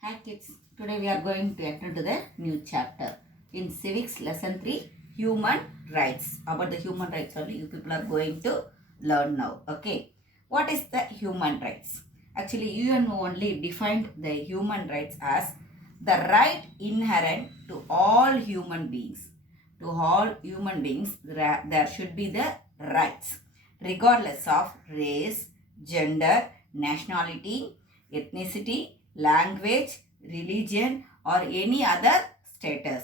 Hi kids, today we are going to enter to the new chapter in civics lesson 3 human rights. About the human rights only you people are going to learn now. Okay, what is the human rights? Actually UNO only defined the human rights as the right inherent to all human beings. To all human beings there should be the rights regardless of race, gender, nationality, ethnicity, language, religion, or any other status.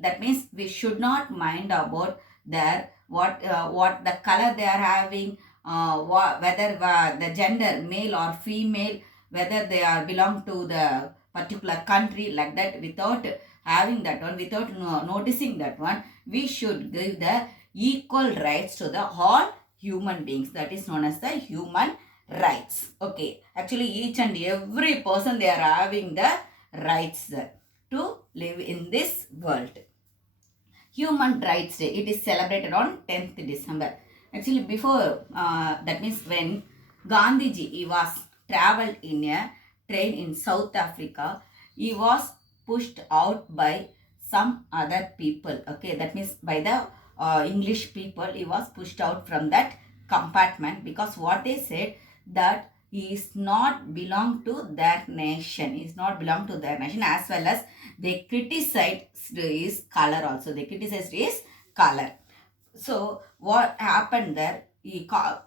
That means we should not mind about their what the color they are having, whether the gender male or female, whether they are belong to the particular country, like that. Without having that one, without noticing that one, we should give the equal rights to the all human beings. That is known as the human rights. Okay, actually each and every person, they are having the rights to live in this world. Human Rights Day, it is celebrated on 10th December. Actually before that means when Gandhiji, he was traveled in a train in South Africa, he was pushed out by some other people. Okay, that means by the English people, he was pushed out from that compartment because what they said, that he is not belong to their nation. He is not belong to their nation, as well as they criticized his color also. They criticized his color. So what happened there?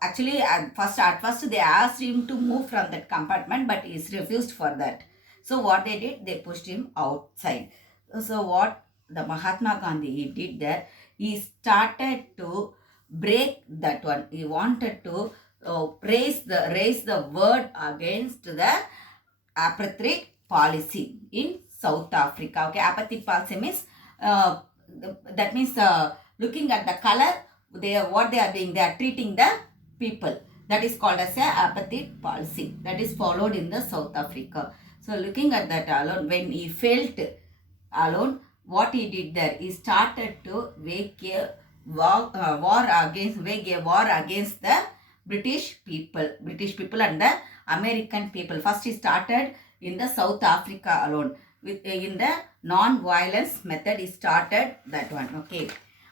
Actually at first they asked him to move from that compartment, but he refused for that. So what they did, they pushed him outside. So what the Mahatma Gandhi he did there, he started to break that one. He wanted to raise the word against the apartheid policy in South Africa. Okay, apartheid policy means that means looking at the color, what they are doing, they are treating the people. That is called as a apartheid policy that is followed in the South Africa. So looking at that alone, when he felt alone, what he did there, he started to wage a war against the British people and the American people. First he started in the South Africa alone. In the non-violence method he started that one. Okay,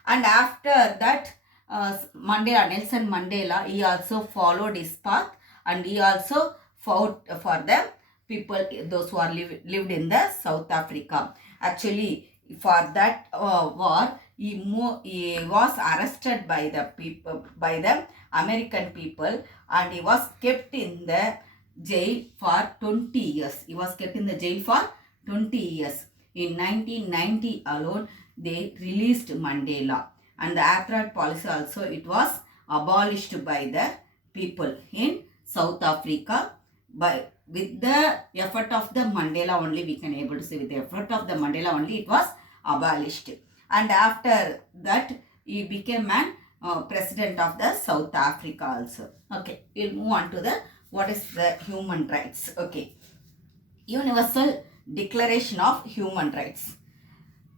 and after that Nelson Mandela, he also followed his path, and he also fought for the people, those who are lived in the South Africa. Actually for that war, he was arrested by the people, by the American people, and he was kept in the jail for 20 years. He was kept in the jail for 20 years. In 1990 alone, they released Mandela. And the apartheid policy also, it was abolished by the people in South Africa. With the effort of the Mandela only, we can able to say, with the effort of the Mandela only, it was abolished. And after that, he became an president of the South Africa also. Okay, we'll move on to the what is the human rights. Okay, Universal Declaration of Human Rights.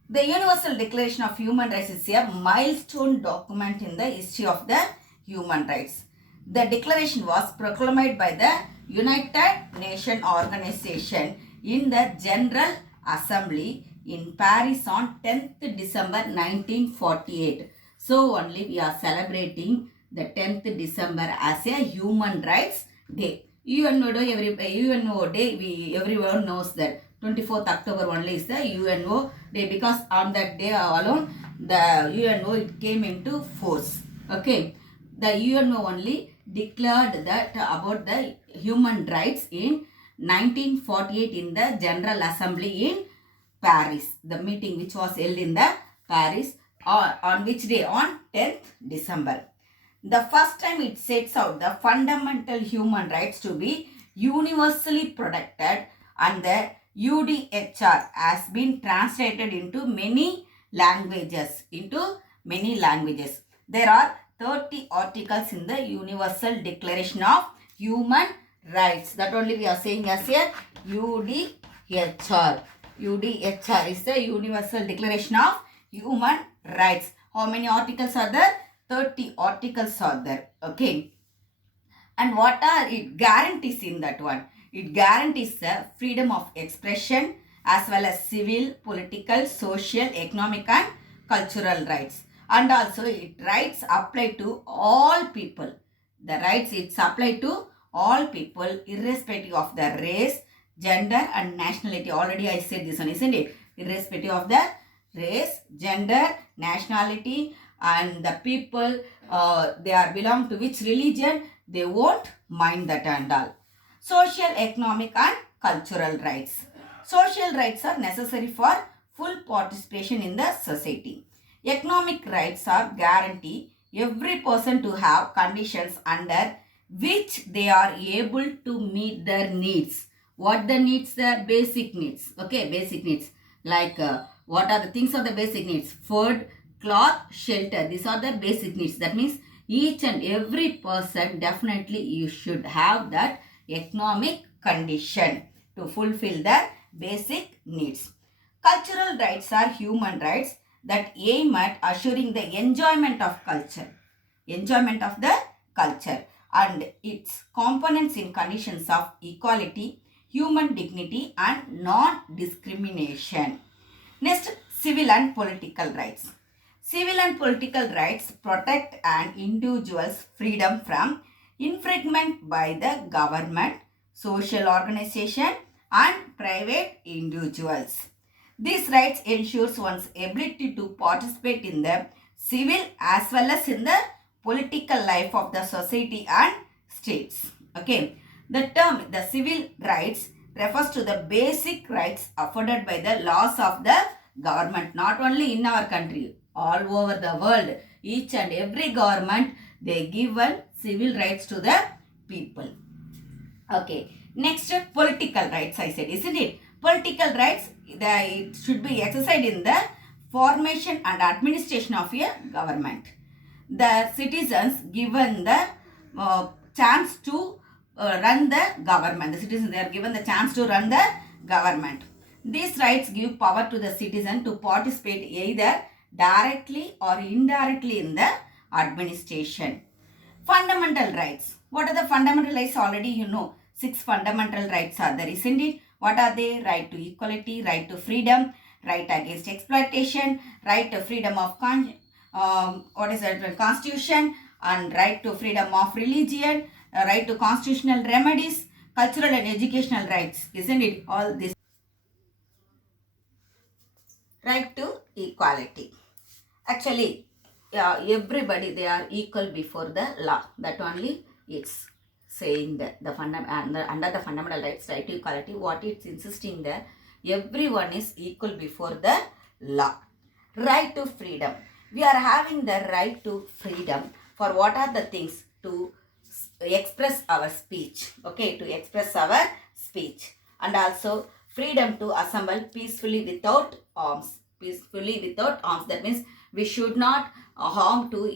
The Universal Declaration of Human Rights is a milestone document in the history of the human rights. The declaration was proclaimed by the United Nations Organization in the General Assembly in Paris on 10th December 1948. So only we are celebrating the 10th December as a Human Rights Day. UNO Day, everyone knows that 24th October only is the UNO Day, because on that day alone the UNO it came into force. Okay, the UNO only declared that about the human rights in 1948 in the General Assembly in Paris. The meeting which was held in the Paris on which day? On 10th December. The first time it sets out the fundamental human rights to be universally protected, and the UDHR has been translated into many languages. There are 30 articles in the Universal Declaration of Human Rights. That only we are saying as a UDHR. UDHR is the Universal Declaration of Human Rights. How many articles are there? 30 articles are there. Okay. And what are it guarantees in that one? It guarantees the freedom of expression as well as civil, political, social, economic and cultural rights. And also it rights apply to all people. The rights it's applied to all people irrespective of the race, gender and nationality. Already I said this one, isn't it? Irrespective of the race, gender, nationality and the people they are belong to which religion, they won't mind that and all. Social, economic and cultural rights. Social rights are necessary for full participation in the society. Economic rights are guarantee every person to have conditions under which they are able to meet their needs. What the needs? The basic needs. Okay, basic needs. Like what are the things of the basic needs? Food, cloth, shelter. These are the basic needs. That means each and every person definitely you should have that economic condition to fulfill their basic needs. Cultural rights are human rights that aim at assuring the enjoyment of culture. Enjoyment of the culture and its components in conditions of equality, human dignity and non-discrimination. Next, civil and political rights. Civil and political rights protect an individual's freedom from infringement by the government, social organization and private individuals. These rights ensures one's ability to participate in the civil as well as in the political life of the society and states. Okay, the term the civil rights refers to the basic rights afforded by the laws of the government, not only in our country, all over the world. Each and every government they given civil rights to the people. Okay, next political rights I said, isn't it? Political rights it should be exercised in the formation and administration of a government. The citizens given the chance to run the government. The citizens they are given the chance to run the government. These rights give power to the citizen to participate either directly or indirectly in the administration. Fundamental rights. What are the fundamental rights? Already you know. 6 fundamental rights are there, isn't it? What are they? Right to equality, right to freedom, right against exploitation, right to freedom of constitution, and right to freedom of religion, right to constitutional remedies, cultural and educational rights, isn't it? All this. Right to equality. Actually, everybody they are equal before the law. That only it's saying that the under the fundamental rights, right to equality, what it's insisting there, everyone is equal before the law. Right to freedom. We are having the right to freedom for what are the things? To express our speech. Okay, to express our speech. And also freedom to assemble peacefully without arms. Peacefully without arms. That means we should not harm to,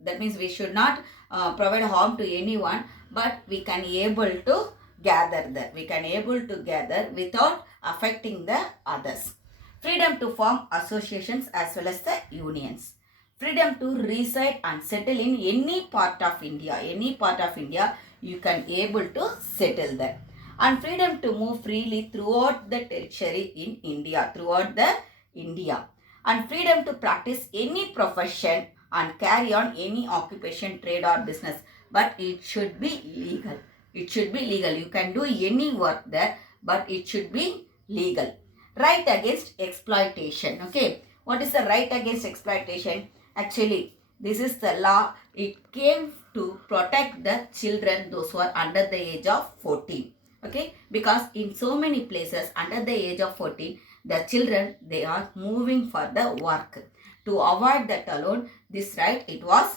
that means we should not provide harm to anyone, but we can able to gather there. We can able to gather without affecting the others. Freedom to form associations as well as the unions. Freedom to reside and settle in any part of India. Any part of India you can able to settle there. And freedom to move freely throughout the territory in India. Throughout the India. And freedom to practice any profession and carry on any occupation, trade or business. But it should be legal. It should be legal. You can do any work there, but it should be legal. Right against exploitation. Okay. What is the right against exploitation? Actually, this is the law. It came to protect the children, those who are under the age of 14. Okay. Because in so many places under the age of 14, the children, they are moving for the work. To avoid that alone, this right, it was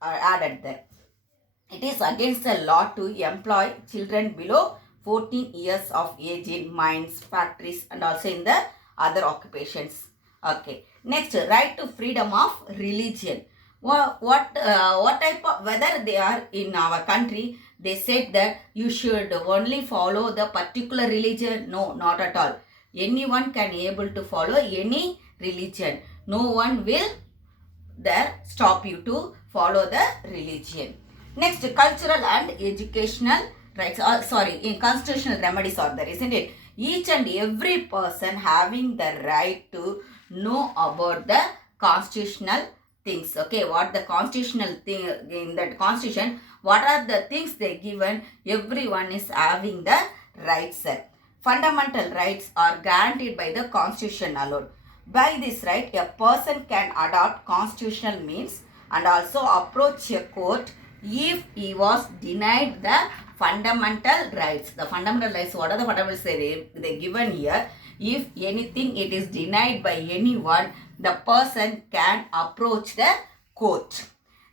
added there. It is against the law to employ children below 14 years of age in mines, factories and also in the other occupations. Okay. Next, right to freedom of religion. What type of, whether they are in our country, they said that you should only follow the particular religion. No, not at all. Anyone can able to follow any religion. No one will there stop you to follow the religion. Next, cultural and educational rights, in constitutional remedies are there, isn't it? Each and every person having the right to know about the constitutional things. Okay, what the constitutional thing in that constitution, what are the things they given, everyone is having the rights. Fundamental rights are granted by the constitution alone. By this right, a person can adopt constitutional means and also approach a court if he was denied the fundamental rights. The fundamental rights, what are the fundamental rights they given here? If anything it is denied by anyone, the person can approach the court.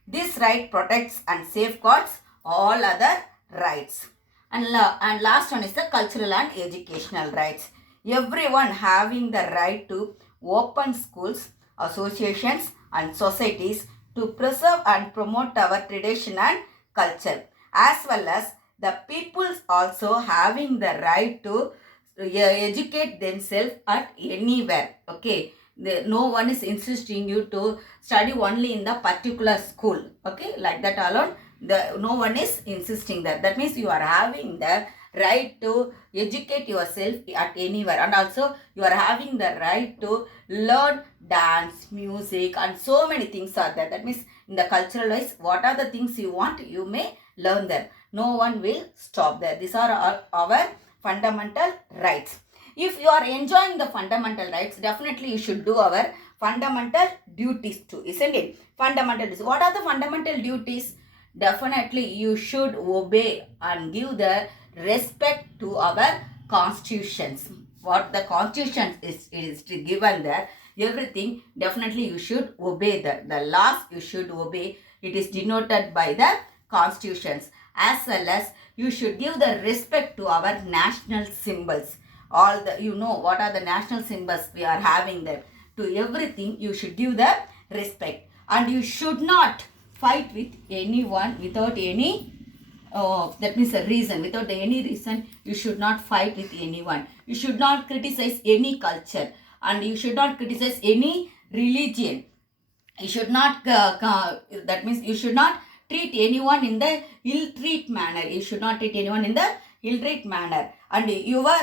This right protects and safeguards all other rights. And last one is the cultural and educational rights. Everyone having the right to open schools, associations and societies to preserve and promote our tradition and culture, as well as the peoples also having the right to educate themselves at anywhere. Okay, no one is insisting you to study only in the particular school. Okay, like that alone, no one is insisting that. That means you are having the right to educate yourself at anywhere, and also you are having the right to learn dance, music and so many things are there. That means in the cultural wise, what are the things you want, you may learn them. No one will stop there. These are our fundamental rights. If you are enjoying the fundamental rights, definitely you should do our fundamental duties too, isn't it? Fundamental duties. What are the fundamental duties? Definitely you should obey and give the respect to our constitutions. What the constitution is given there, everything definitely you should obey that. The laws you should obey. It is denoted by the constitutions, as well as you should give the respect to our national symbols. All the, you know what are the national symbols we are having there. To everything you should give the respect, and you should not fight with anyone without any that means a reason. Without any reason you should not fight with anyone. You should not criticize any culture, and you should not criticize any religion. You should not that means you should not treat anyone in the ill-treat manner. You should not treat anyone in the ill-treat manner. And your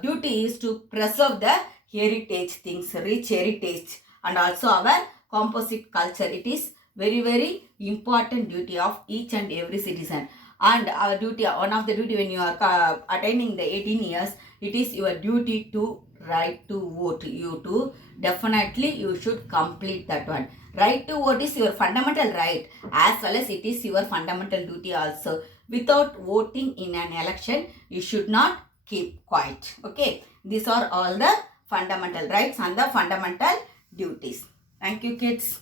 duty is to preserve the heritage things, rich heritage, and also our composite culture. It is very, very important duty of each and every citizen. And our duty, one of the duty when you are attaining the 18 years, it is your duty to right to vote. You to definitely you should complete that one. Right to vote is your fundamental right, as well as it is your fundamental duty also. Without voting in an election, you should not keep quiet. Okay, these are all the fundamental rights and the fundamental duties. Thank you, kids.